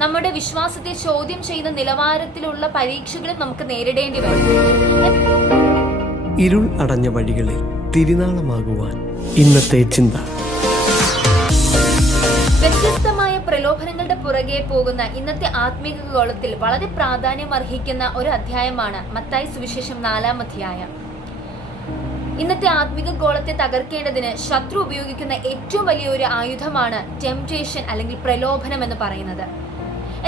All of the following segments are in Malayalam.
നമ്മുടെ വിശ്വാസത്തെ ചോദ്യം ചെയ്യുന്ന നിലവാരത്തിലുള്ള പരീക്ഷകളും നമുക്ക് നേരിടേണ്ടി വരും. ഇരുൾ അടഞ്ഞ വഴികളിൽ തിരുനാളമാകുവാൻ ഇന്നത്തെ ചിന്ത. വ്യത്യസ്തമായ പ്രലോഭനങ്ങളുടെ പുറകെ പോകുന്ന ഇന്നത്തെ ആത്മീക ഗോളത്തിൽ വളരെ പ്രാധാന്യം അർഹിക്കുന്ന ഒരു അധ്യായമാണ് മത്തായി സുവിശേഷം 4-ാം അധ്യായം. ഇന്നത്തെ ആത്മീക ഗോളത്തെ തകർക്കേണ്ടതിന് ശത്രു ഉപയോഗിക്കുന്ന ഏറ്റവും വലിയ ഒരു ആയുധമാണ് ടെംപ്റ്റേഷൻ അല്ലെങ്കിൽ പ്രലോഭനം എന്ന് പറയുന്നത്.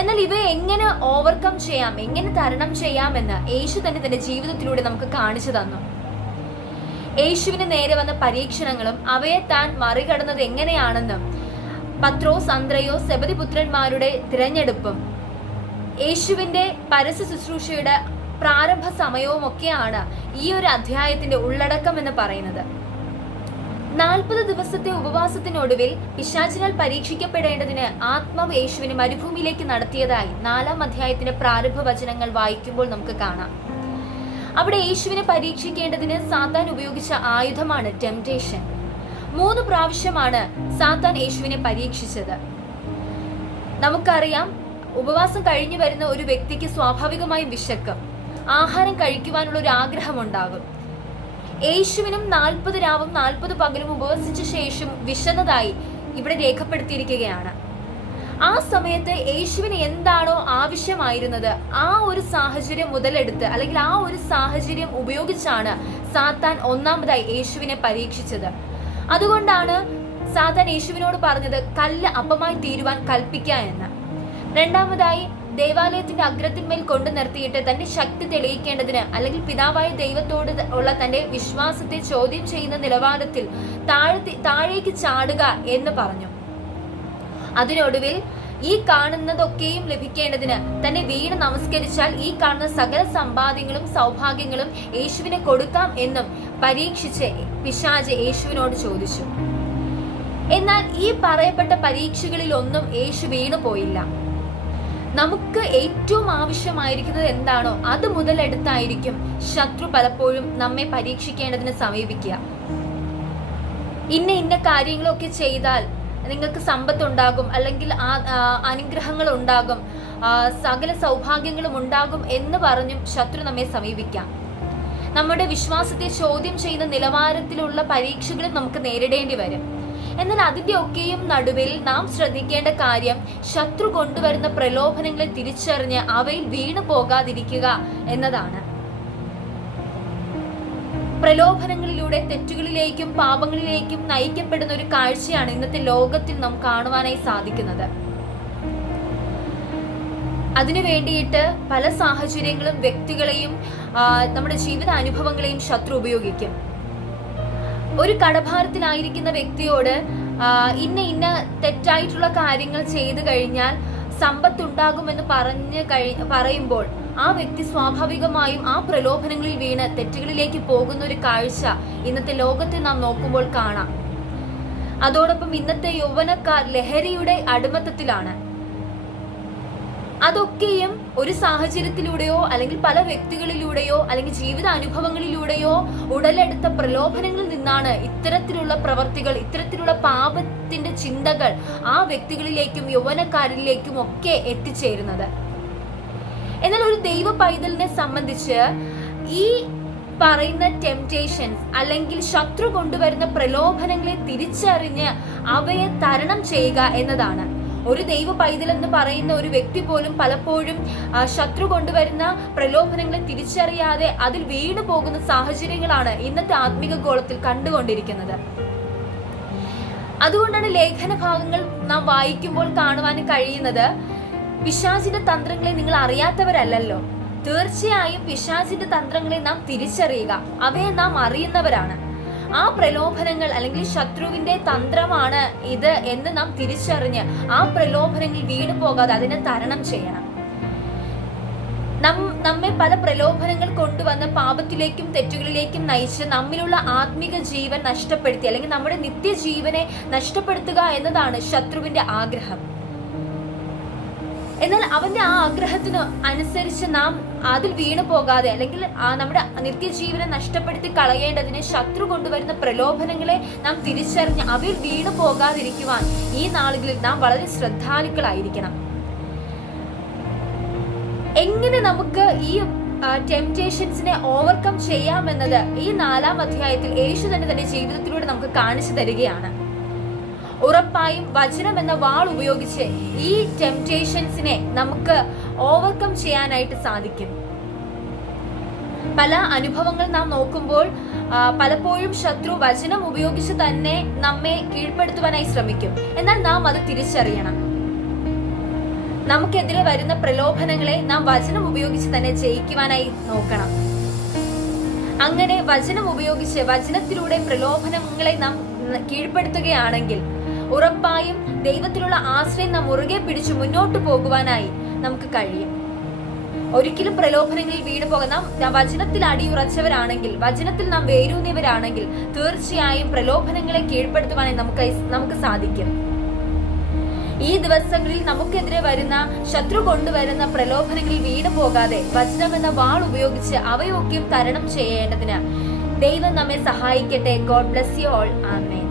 എന്നാൽ ഇവയെ എങ്ങനെ ഓവർകം ചെയ്യാം, എങ്ങനെ തരണം ചെയ്യാമെന്ന് യേശു തന്നെ തന്റെ ജീവിതത്തിലൂടെ നമുക്ക് കാണിച്ചു തന്നു. യേശുവിന് നേരെ വന്ന പരീക്ഷണങ്ങളും അവയെ താൻ മറികടന്നത് എങ്ങനെയാണെന്നും പത്രോസ്, അന്ത്രയോസ്, സെബദി പുത്രന്മാരുടെ തിരഞ്ഞെടുപ്പും യേശുവിന്റെ പരസ്യ ശുശ്രൂഷയുടെ പ്രാരംഭ സമയവും ഒക്കെയാണ് ഈ ഒരു അധ്യായത്തിന്റെ ഉള്ളടക്കം എന്ന് പറയുന്നത്. 40 ദിവസത്തെ ഉപവാസത്തിനൊടുവിൽ പിശാചിനാൽ പരീക്ഷിക്കപ്പെടേണ്ടതിന് ആത്മാവ് യേശുവിനെ മരുഭൂമിയിലേക്ക് നടത്തിയതായി 4-ാം അധ്യായത്തിന്റെ പ്രാരംഭ വചനങ്ങൾ വായിക്കുമ്പോൾ നമുക്ക് കാണാം. അവിടെ യേശുവിനെ പരീക്ഷിക്കേണ്ടതിന് സാത്താൻ ഉപയോഗിച്ച ആയുധമാണ് ടെംപ്റ്റേഷൻ. 3 പ്രാവശ്യമാണ് സാത്താൻ യേശുവിനെ പരീക്ഷിച്ചത്. നമുക്കറിയാം, ഉപവാസം കഴിഞ്ഞു വരുന്ന ഒരു വ്യക്തിക്ക് സ്വാഭാവികമായും വിശക്കും, ആഹാരം കഴിക്കുവാനുള്ള ഒരു ആഗ്രഹമുണ്ടാകും. യേശുവിനും 40 രാവും 40 പകലും ഉപവസിച്ച ശേഷം വിശന്നതായി ഇവിടെ രേഖപ്പെടുത്തിയിരിക്കുകയാണ്. ആ സമയത്ത് യേശുവിന് എന്താണോ ആവശ്യമായിരുന്നത് ആ ഒരു സാഹചര്യം മുതലെടുത്ത് അല്ലെങ്കിൽ ആ ഒരു സാഹചര്യം ഉപയോഗിച്ചാണ് സാത്താൻ ഒന്നാമതായി യേശുവിനെ പരീക്ഷിച്ചത്. അതുകൊണ്ടാണ് സാത്താൻ യേശുവിനോട് പറഞ്ഞത് കല്ല് അപ്പമായി തീരുവാൻ കൽപ്പിക്ക എന്ന്. രണ്ടാമതായി ദേവാലയത്തിന്റെ അഗ്രത്തിന്മേൽ കൊണ്ടു നിർത്തിയിട്ട് തന്റെ ശക്തി തെളിയിക്കേണ്ടതിന് അല്ലെങ്കിൽ പിതാവായ ദൈവത്തോട് ഉള്ള തന്റെ വിശ്വാസത്തെ ചോദ്യം ചെയ്യുന്ന നിലവാരത്തിൽ താഴേക്ക് ചാടുക എന്ന് പറഞ്ഞു. അതിനൊടുവിൽ ഈ കാണുന്നതൊക്കെയും ലഭിക്കേണ്ടതിന് തന്നെ വീണ് നമസ്കരിച്ചാൽ ഈ കാണുന്ന സകല സമ്പാദ്യങ്ങളും സൗഭാഗ്യങ്ങളും യേശുവിനെ കൊടുക്കാം എന്നും പരീക്ഷിച്ച് പിശാച് യേശുവിനോട് ചോദിച്ചു. എന്നാൽ ഈ പറയപ്പെട്ട പരീക്ഷകളിൽ ഒന്നും യേശു വീണു പോയില്ല. നമുക്ക് ഏറ്റവും ആവശ്യമായിരിക്കുന്നത് എന്താണോ അത് മുതലെടുത്തായിരിക്കും ശത്രു പലപ്പോഴും നമ്മെ പരീക്ഷിക്കേണ്ടതിന് സമീപിക്കുക. ഇന്ന കാര്യങ്ങളൊക്കെ ചെയ്താൽ നിങ്ങൾക്ക് സമ്പത്ത് ഉണ്ടാകും, അല്ലെങ്കിൽ അനുഗ്രഹങ്ങൾ ഉണ്ടാകും, സകല സൗഭാഗ്യങ്ങളും ഉണ്ടാകും എന്ന് പറഞ്ഞും ശത്രു നമ്മെ സമീപിക്കാം. നമ്മുടെ വിശ്വാസത്തെ ചോദ്യം ചെയ്യുന്ന നിലവാരത്തിലുള്ള പരീക്ഷകളും നമുക്ക് നേരിടേണ്ടി വരും. എന്നാൽ അതിന്റെ ഒക്കെയും നടുവിൽ നാം ശ്രദ്ധിക്കേണ്ട കാര്യം ശത്രു കൊണ്ടുവരുന്ന പ്രലോഭനങ്ങളെ തിരിച്ചറിഞ്ഞ് അവയിൽ വീണു പോകാതിരിക്കുക എന്നതാണ്. പ്രലോഭനങ്ങളിലൂടെ തെറ്റുകളിലേക്കും പാപങ്ങളിലേക്കും നയിക്കപ്പെടുന്ന ഒരു കാഴ്ചയാണ് ഇന്നത്തെ ലോകത്തിൽ നാം കാണുവാനായി സാധിക്കുന്നത്. അതിനു വേണ്ടിയിട്ട് പല സാഹചര്യങ്ങളും വ്യക്തികളെയും നമ്മുടെ ജീവിത അനുഭവങ്ങളെയും ശത്രു ഉപയോഗിക്കും. ഒരു കടഭാരത്തിലായിരിക്കുന്ന വ്യക്തിയോട് ഇന്ന തെറ്റായിട്ടുള്ള കാര്യങ്ങൾ ചെയ്തു കഴിഞ്ഞാൽ സമ്പത്തുണ്ടാകുമെന്ന് പറയുമ്പോൾ ആ വ്യക്തി സ്വാഭാവികമായും ആ പ്രലോഭനങ്ങളിൽ വീണ് തെറ്റുകളിലേക്ക് പോകുന്ന ഒരു കാഴ്ച ഇന്നത്തെ ലോകത്തെ നാം നോക്കുമ്പോൾ കാണാം. അതോടൊപ്പം ഇന്നത്തെ യൗവനക്കാർ ലഹരിയുടെ അടിമത്തത്തിലാണ്. അതൊക്കെയും ഒരു സാഹചര്യത്തിലൂടെയോ അല്ലെങ്കിൽ പല വ്യക്തികളിലൂടെയോ അല്ലെങ്കിൽ ജീവിത അനുഭവങ്ങളിലൂടെയോ ഉടലെടുത്ത പ്രലോഭനങ്ങളിൽ നിന്നാണ് ഇത്തരത്തിലുള്ള പ്രവർത്തികൾ, ഇത്തരത്തിലുള്ള പാപത്തിന്റെ ചിന്തകൾ ആ വ്യക്തികളിലേക്കും യൗവനക്കാരിലേക്കും ഒക്കെ എത്തിച്ചേരുന്നത്. എന്നാൽ ഒരു ദൈവ പൈതലിനെ സംബന്ധിച്ച് ഈ പറയുന്ന ടെംപ്റ്റേഷൻസ് അല്ലെങ്കിൽ ശത്രു കൊണ്ടുവരുന്ന പ്രലോഭനങ്ങളെ തിരിച്ചറിഞ്ഞ് അവയെ തരണം ചെയ്യുക എന്നതാണ്. ഒരു ദൈവ പൈതൽ എന്ന് പറയുന്ന ഒരു വ്യക്തി പോലും പലപ്പോഴും ശത്രു കൊണ്ടുവരുന്ന പ്രലോഭനങ്ങളെ തിരിച്ചറിയാതെ അതിൽ വീണു പോകുന്ന സാഹചര്യങ്ങളാണ് ഇന്നത്തെ ആത്മീക ഗോളത്തിൽ കണ്ടുകൊണ്ടിരിക്കുന്നത്. അതുകൊണ്ടാണ് ലേഖന ഭാഗങ്ങൾ നാം വായിക്കുമ്പോൾ കാണുവാൻ കഴിയുന്നത്, പിശാചിന്റെ തന്ത്രങ്ങളെ നിങ്ങൾ അറിയാത്തവരല്ലല്ലോ. തീർച്ചയായും പിശാചിന്റെ തന്ത്രങ്ങളെ നാം തിരിച്ചറിയുക, അവയെ നാം അറിയുന്നവരാണ്. ആ പ്രലോഭനങ്ങൾ അല്ലെങ്കിൽ ശത്രുവിന്റെ തന്ത്രമാണ് ഇത് എന്ന് നാം തിരിച്ചറിഞ്ഞ് ആ പ്രലോഭനങ്ങളിൽ വീണു പോകാതെ അതിനെ തരണം ചെയ്യണം. നമ്മെ പല പ്രലോഭനങ്ങൾ കൊണ്ടുവന്ന് പാപത്തിലേക്കും തെറ്റുകളിലേക്കും നയിച്ച് നമ്മിലുള്ള ആത്മീക ജീവൻ നഷ്ടപ്പെടുത്തി അല്ലെങ്കിൽ നമ്മുടെ നിത്യജീവനെ നഷ്ടപ്പെടുത്തുക എന്നതാണ് ശത്രുവിന്റെ ആഗ്രഹം. എന്നാൽ അവന്റെ ആ ആഗ്രഹത്തിന് അനുസരിച്ച് നാം അതിൽ വീണു പോകാതെ അല്ലെങ്കിൽ നമ്മുടെ നിത്യജീവനെ നഷ്ടപ്പെടുത്തി കളയേണ്ടതിന് ശത്രു കൊണ്ടുവരുന്ന പ്രലോഭനങ്ങളെ നാം തിരിച്ചറിഞ്ഞ് അവയിൽ വീണു പോകാതിരിക്കുവാൻ ഈ നാളുകളിൽ നാം വളരെ ശ്രദ്ധാലുക്കളായിരിക്കണം. എങ്ങനെ നമുക്ക് ഈ ടെംപ്റ്റേഷൻസിനെ ഓവർകം ചെയ്യാമെന്നത് ഈ 4-ാം അധ്യായത്തിൽ യേശു തന്റെ ജീവിതത്തിലൂടെ നമുക്ക് കാണിച്ചു തരികയാണ്. ഉറപ്പായും വചനം എന്ന വാൾ ഉപയോഗിച്ച് ഈ ടെംപ്റ്റേഷൻസിനെ നമുക്ക് ഓവർകം ചെയ്യാനായിട്ട് സാധിക്കും. പല അനുഭവങ്ങൾ നാം നോക്കുമ്പോൾ പലപ്പോഴും ശത്രു വചനം ഉപയോഗിച്ച് തന്നെ നമ്മെ കീഴ്പ്പെടുത്തുവാനായി ശ്രമിക്കും. എന്നാൽ നാം അത് തിരിച്ചറിയണം. നമുക്കെതിരെ വരുന്ന പ്രലോഭനങ്ങളെ നാം വചനം ഉപയോഗിച്ച് തന്നെ ജയിക്കുവാനായി നോക്കണം. അങ്ങനെ വചനം ഉപയോഗിച്ച് വചനത്തിലൂടെ പ്രലോഭനങ്ങളെ നാം കീഴ്പ്പെടുത്തുകയാണെങ്കിൽ ഉറപ്പായും ദൈവത്തിലുള്ള ആശ്രയം നാം മുറുകെ പിടിച്ചു മുന്നോട്ട് പോകുവാനായി നമുക്ക് കഴിയും. ഒരിക്കലും പ്രലോഭനങ്ങളിൽ വീണു പോകാം. നാം വചനത്തിൽ അടിയുറച്ചവരാണെങ്കിൽ, വചനത്തിൽ നാം വേരൂന്നിയവരാണെങ്കിൽ തീർച്ചയായും പ്രലോഭനങ്ങളെ കീഴ്പ്പെടുത്തുവാനായി നമുക്ക് സാധിക്കും. ഈ ദിവസങ്ങളിൽ നമുക്കെതിരെ വരുന്ന ശത്രു കൊണ്ടുവരുന്ന പ്രലോഭനങ്ങളിൽ വീണു പോകാതെ വചനം എന്ന വാൾ ഉപയോഗിച്ച് അവയൊക്കെയും തരണം ചെയ്യേണ്ടതിന് ദൈവം നമ്മെ സഹായിക്കട്ടെ. God bless you all. Amen.